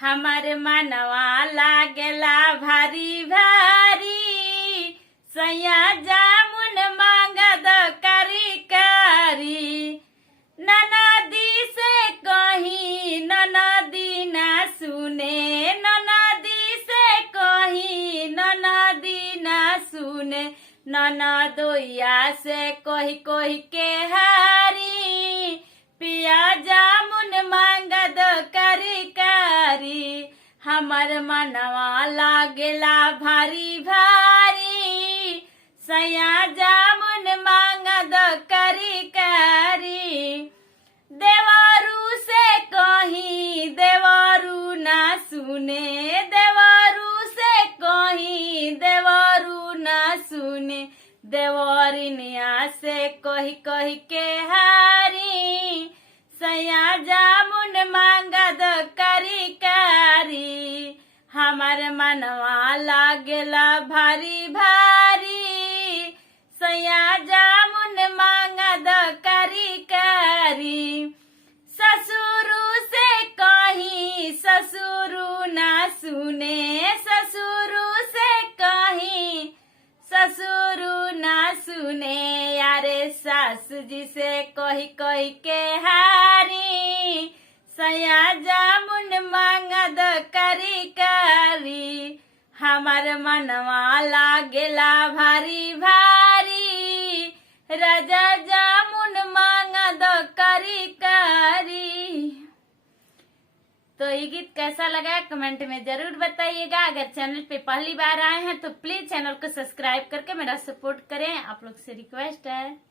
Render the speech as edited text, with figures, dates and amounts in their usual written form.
हमार मनवा लागेला भारी भारी, सैया जामुन मांगद करी करी। ननदी से कहीं ननदी ना सुने, ननदी से कहीं ननदी ना सुने। ननदोइया से कोही कोही के हारी, पिया जामुन मांगद करी करी। हमर मनवा लागेला भारी भारी, सैया जामुन मांगद करी करी। देवरू से कहीं देवरू ना सुने, देवरू से कहीं देवरू ना सुने। देवरिनिया से कही कही के हारी, सैया जामुन मांगद करी करी। हमार मनवा लागेला भारी भारी, सैया जामुन मांगद करी करी। ससुरु से कहीं ससुरु ना सुने, ससुरु से कहीं ससुरु ना सुने। यारे सासु जी से कही कही के हारी, सैया जामुन मांगद करी करी। हमार मनवा लागेला भारी भारी, राजा जामुन मांगद करी करी। तो ये गीत कैसा लगा कमेंट में जरूर बताइएगा। अगर चैनल पे पहली बार आए हैं तो प्लीज चैनल को सब्सक्राइब करके मेरा सपोर्ट करें, आप लोग से रिक्वेस्ट है।